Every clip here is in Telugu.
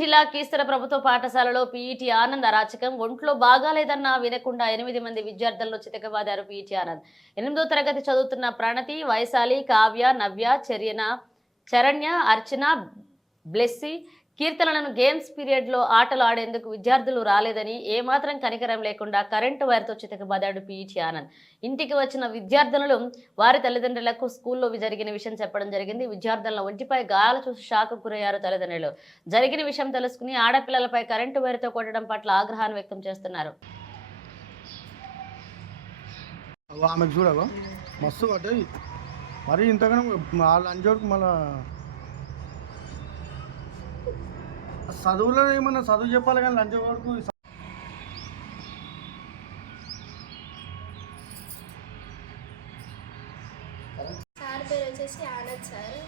కీస్తర ప్రభుత్వ పాఠశాలలో పీఈటీ ఆనంద్ అరాచకం ఒంట్లో బాగాలేదన్న వినకుండా ఎనిమిది మంది విద్యార్థులను చితకబాదారు పీఈటీ ఆనంద్. ఎనిమిదో తరగతి చదువుతున్న ప్రణతి వైశాలి కావ్య నవ్య చర్యన చరణ్య అర్చన బ్లెస్సీ కీర్తనలను గేమ్స్ పీరియడ్లో ఆటలు ఆడేందుకు విద్యార్థులు రాలేదని ఏమాత్రం కనికరం లేకుండా కరెంటు వైర్తో చితకబాదాడు పీఈటీ ఆనంద్. ఇంటికి వచ్చిన విద్యార్థులను వారి తల్లిదండ్రులకు స్కూల్లో జరిగిన విషయం చెప్పడం జరిగింది. విద్యార్థుల ఒంటిపై గాయాలు చూసి షాక్ గురయ్యారు తల్లిదండ్రులు. జరిగిన విషయం తెలుసుకుని ఆడపిల్లలపై కరెంటు వైర్తో కొట్టడం పట్ల ఆగ్రహాన్ని వ్యక్తం చేస్తున్నారు. ఆమెకు మస్తు పడ్డది మరి ఇంతకన్నా వాళ్ళ అంజోడికి మళ్ళీ చదువులో ఏమన్నా చదువు చెప్పాలి కానీ లంచం వరకు సార్ పేరు వచ్చేసి ఆనంద్ సార్.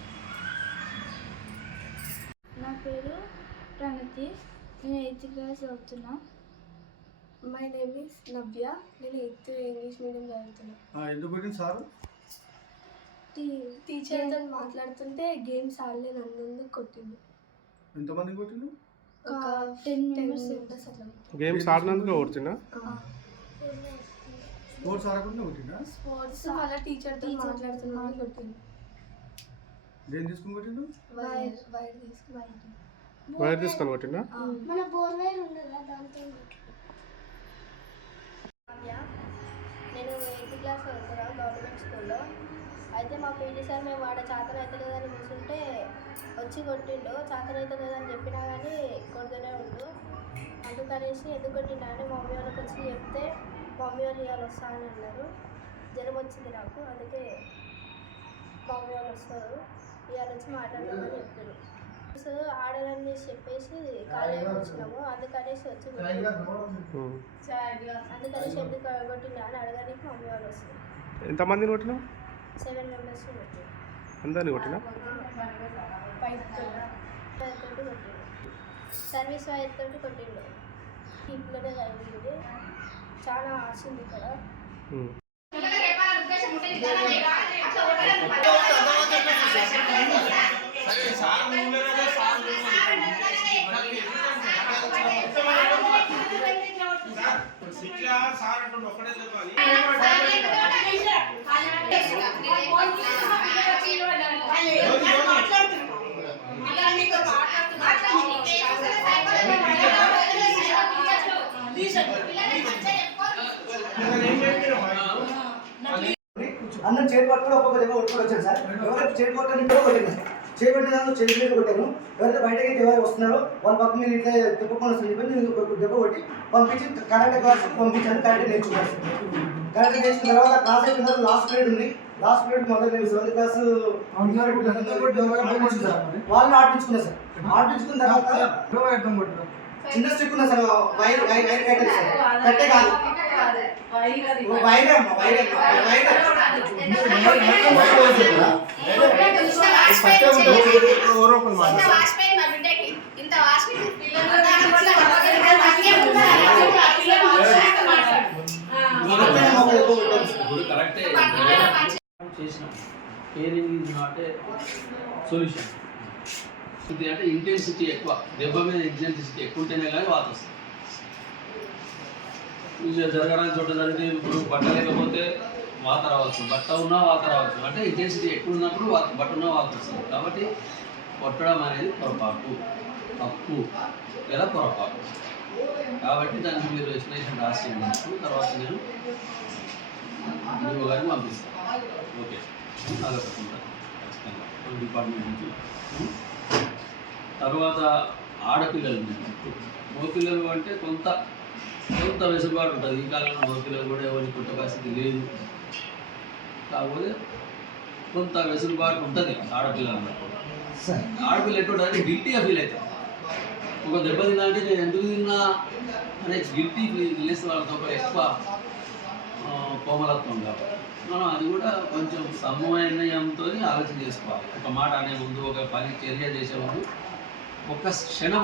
నా పేరు ప్రణతి. నేను ఎయిత్ క్లాస్ చదువుతున్నా. My name is Navya. నేను ఎయిత్ ఇంగ్లీష్ మీడియం చదువుతున్నా. ఎందుకు పెట్టింది సార్? టీ- టీచర్తో మాట్లాడుతుంటే గేమ్స్ ఆడలే నన్ను కొట్టింది ఎంతమంది కొట్టిండు? ఒక టెన్ టెన్ మెంబర్స్ మెంబర్స్ అట్లా గేమ్స్ ఆడినందుకు ఓడుతున్నా స్పోర్ట్స్ ఆడకుండా కొట్టిండా? స్పోర్ట్స్ వాళ్ళ టీచర్తో మాట్లాడుతున్నాను కొట్టింది దేని తీసుకుని కొట్టిండు? Wire wire. తీసుకుని వైర్ తీసుకొని కొట్టినా మన బోర్వెల్ ఉండదా దాంతో నేను ఎయిత్ క్లాస్ చదువుతున్నా గవర్నమెంట్ స్కూల్లో. అయితే మా పీటీ సార్ మేము వాడ చేతన అయితే వచ్చి కొట్టిండు. చేతన అయితే లేదని చెప్పినా కానీ కొడుతూనే ఉండు. అందుకనేసి ఎందుకు కొట్టిండు అని మమ్మీ వాళ్ళకి వచ్చి చెప్తే మమ్మీ వాళ్ళు ఇవాళ వస్తా అని అన్నారు. జ్వరం వచ్చింది నాకు. అందుకే మమ్మీ వాళ్ళు వస్తారు. ఇవాళ వచ్చి మాట్లాడదామని చెప్తారు సో ఆడాలని చెప్పేసి కాలేజీ వచ్చినాము అందుకనేసి వచ్చి. అందుకనేసి ఎందుకు కొట్టిండు అని అడగడానికి మమ్మీ వాళ్ళు వస్తారు. ఎంతమందిని కొట్టినా సెవెన్ మెంబర్స్ కొట్టిండు. అందరిని కొట్టినా? సర్వీస్ వైర్ తోటి కొట్టిండు. ఇంట్లోనే తగిలింది చాలా ఆశింది ఇక్కడ. ఉమ్. అందరం చేతి పట్టుకుని ఒక్కొక్క దగ్గర కొట్టుకొని వచ్చాను సార్. ఎవరైతే చేతి పట్టుకొని కూడా కొట్టాను సార్ మీద కొట్టాను ఎవరైతే బయటకి ఎవరు వస్తున్నారో వాళ్ళ పక్క మీద ఇట్లా తిప్పకుండా ఒక దెబ్బ కొట్టి పంపించి కరెంట్ క్లాస్ పంపించాను కరెంట్ నేర్చుకున్నాను. సార్ కరెంట్ నేర్చుకున్న తర్వాత క్లాస్ అయిపోయిన తర్వాత లాస్ట్ పీరియడ్ ఉంది. లాస్ట్ పీరియడ్ నేను సెవెంత్ క్లాస్ వాళ్ళని ఆడిపించుకున్నా సార్. ఆడిపించుకున్న తర్వాత చిన్న స్టిక్ ఉన్నా సార్ వైర్ వైర్ వైర్ కట్టే సార్. కట్టే కాదు. వైర్ వైర్ వైర్ ఎవరో ఒకరు మాట్లాడతారు. ఇప్పుడు కరెక్టే చేసిన. Caring is not a solution ఇది అంటే ఇంటెన్సిటీ ఎక్కువ. దెబ్బ మీద ఇంటెన్సిటీ ఎక్కువ ఉంటేనే కానీ వాత వస్తుంది. జరగడానికి చోట జరిగితే ఇప్పుడు బట్ట లేకపోతే వాత రావచ్చు బట్ట ఉన్నా వాత రావచ్చు అంటే ఇంటెన్సిటీ ఎక్కువ ఉన్నప్పుడు వాత బట్ట ఉన్నా వాత వస్తుంది కాబట్టి కొట్టడం అనేది పొరపాటు. తప్పు లేదా పొరపాటు. కాబట్టి దానికి మీరు ఎక్స్ప్లెనేషన్ రాసి తర్వాత నేను డిఓ గారికి పంపిస్తాను. ఓకే. అదొకటి ఖచ్చితంగా. డిపార్ట్మెంట్ నుంచి. ఉం? తర్వాత ఆడపిల్లలు మగపిల్లలు అంటే కొంత కొంత వెసులుబాటు ఉంటుంది. ఈ కాలంలో మగపిల్లలు కూడా ఎవరికి కొత్త పరిస్థితి లేదు. కాకపోతే కొంత వెసులుబాటు ఉంటుంది ఆడపిల్లలు ఆడపిల్ల ఎటువంటి గిల్టీగా ఫీల్ అవుతాం ఒక దెబ్బ తిన్నాంటే నేను ఎందుకు తిన్నా అనే గిల్టీ ఫీల్నెస్ వాళ్ళతో ఒక ఎక్కువ కోమలత్వం కాబట్టి మనం అది కూడా కొంచెం సమన్వయంతో ఆలోచన చేసుకోవాలి. ఒక మాట అనే ముందు ఒక పని చర్య చేసే ముందు ఒక క్షణం